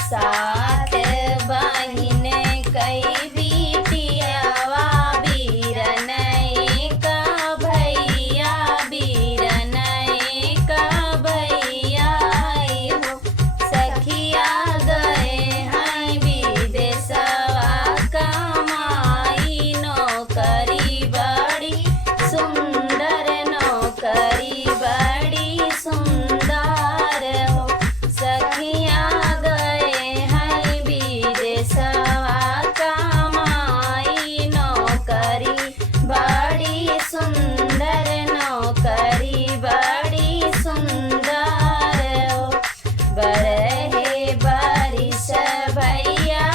सात बहिन कई बिटियावा बीरन का भैया बीरन का भैया हो सखिया गए हैं विदेशवा कमाई नौकरी बड़ी सुंदर नौकरी बड़ी सुंदर हो सखिया गए हैं विदेशवा कमाई नौकरी बड़ी सुंदर नौकरी बड़ी सुंदर हो बरहे बारिश भैया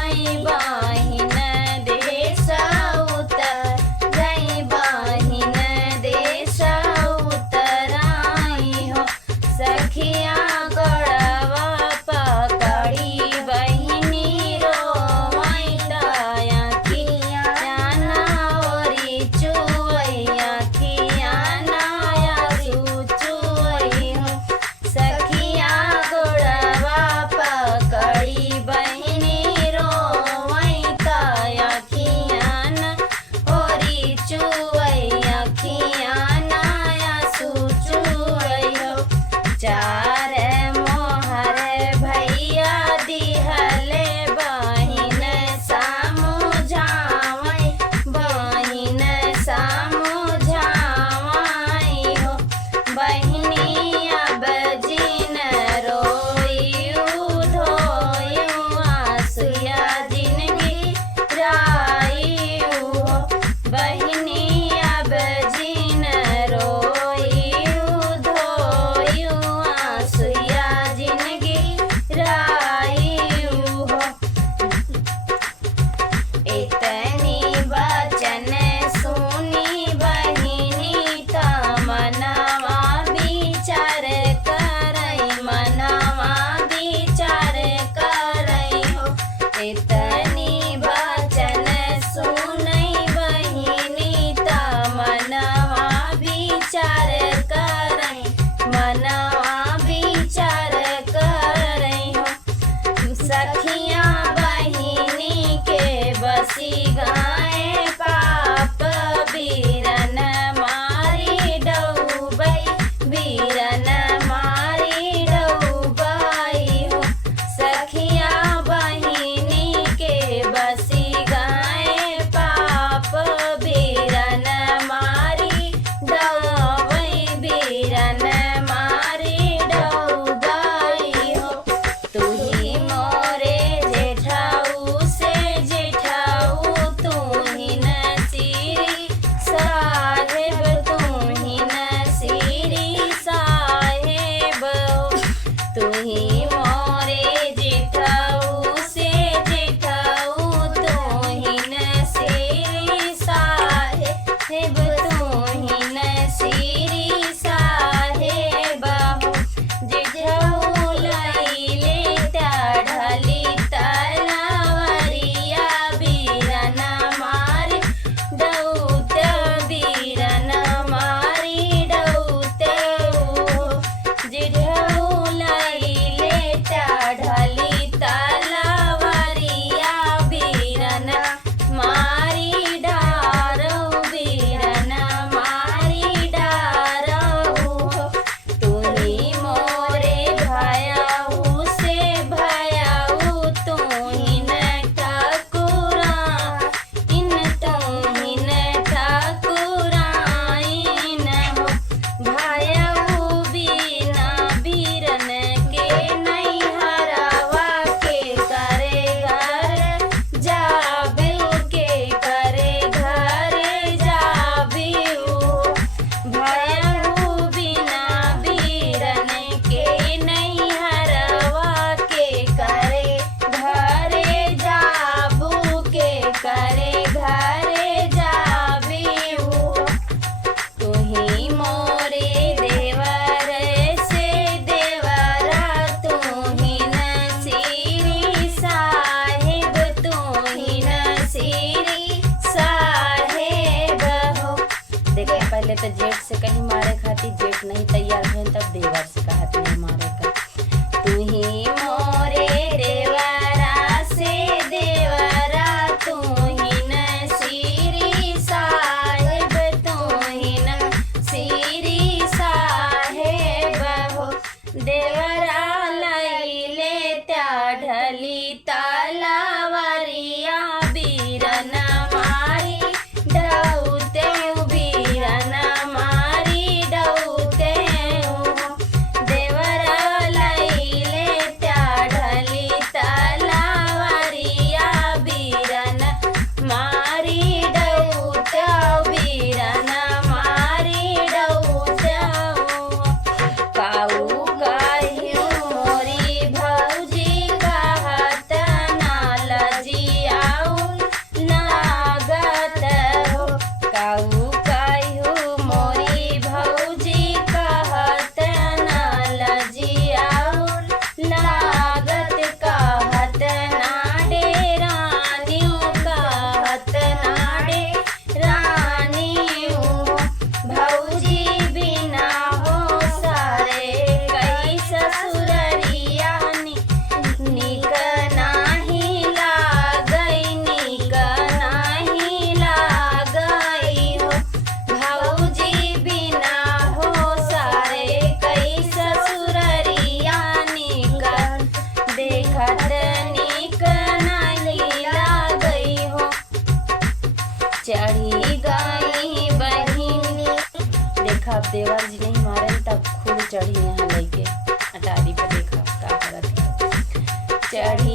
आई बहिन देश उतर गई बहिन देश उतर आई हो सखिया गड़वा पकड़ी बहिनी रोवई दया किया नावरी चुवैया किया नाया सुचुवई हो सखिया गड़वा पकड़ी बहिनी रोवई दया किया ओरी चुवैया किया नाया सुचुवई हो चार मोहर भैया दिहले बहिन समझावई बहिन समझावई हो बहिनी अब जिन रोइयू धोइयू आंसुया जिनगी राइयू हो बहिनी अब जिन रोइयू धोइयू आंसुया जिनगी राइयू हो इतनी वचन सुनी बहिनी तमनवा विचार करई मनवा विचार करई हो इतनी वचन सुनई बहिनी तमनवा विचार करई मनवा विचार करई हो सखिया बहिनी के बसी गाए पाप बीरन मारी डूबई बीरन मारी डूबई हो सखिया बहिनी के बसी गाए पाप बीरन मारी डूबई बीरन मारी डूबई हो तुही मोरे जेठाऊ से जेठाऊ तुही नसीरी साहेब तुही नसीरी साहेब हो तुही मोरे जेठाऊ से जेठाऊ तुही नसीरी साहेब तुही नसीरी साहेब हो जेठाऊ लैले ढली तलवरिया बीरन मारी दौत बीरन मारी दौत हो जेठाऊ लैले देवर जी नहीं मारे तब खुद चढ़ी यहाँ लेके अटारी पे। देखा का करत है। चढ़ी